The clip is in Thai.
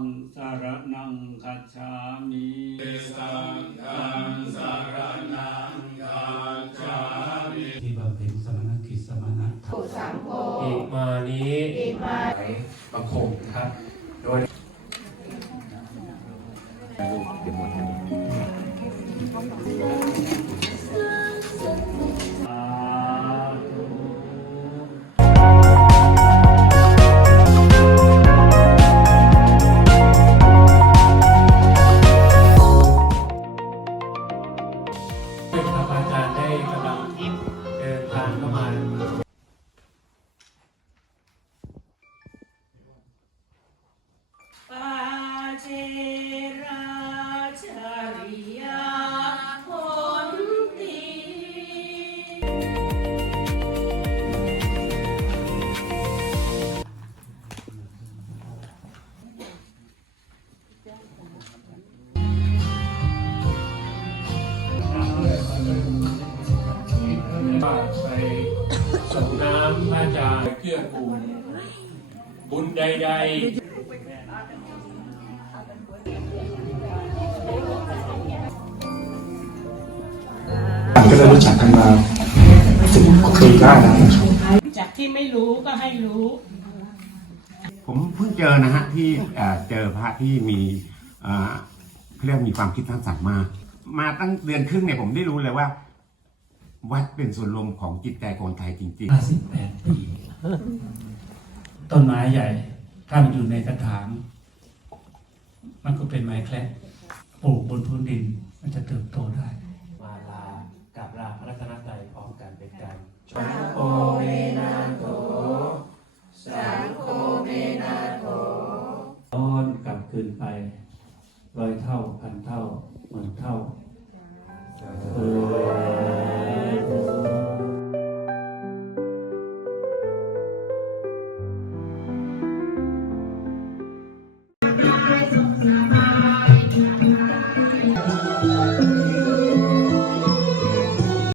งสารนังคัจฉามิสังฆังสารนังคัจฉามิที่บำเพ็ญสมณกิจสมณธรรมสังโฆอิมานิอิมาประคมนะครับโดยส เดินทางเข้ามา ว่าไปส่งน้ำพระอาจารย์เกื้อกูลบุญใดก็ได้รู้จักกันมาสิบกว่าปีได้แล้วนะครับจากที่ไม่รู้ก็ให้รู้ ผมเพิ่งเจอนะฮะที่เจอพระที่มีเขาเรียกมีความคิดสร้างสรรค์มา มาตั้งเดือนครึ่งเนี่ยผมได้รู้เลยว่า วัดเป็นส่วนรวมของจิตใจคนไทยจริงๆห้าสิบแปดปี ต้นไม้ใหญ่ ถ้ามันอยู่ในกระถาง มันก็เป็นไม้แคละปลูกบนพื้นดิน มันจะเติบโตได้ๆมาลากับลาพระรัตนตรัยพร้อมกันเป็นการชมโอเมนาโถสังโฆเมนาโถย้อนกลับคืนไปร้อยเท่าพันเท่าหมื่นเท่าเออ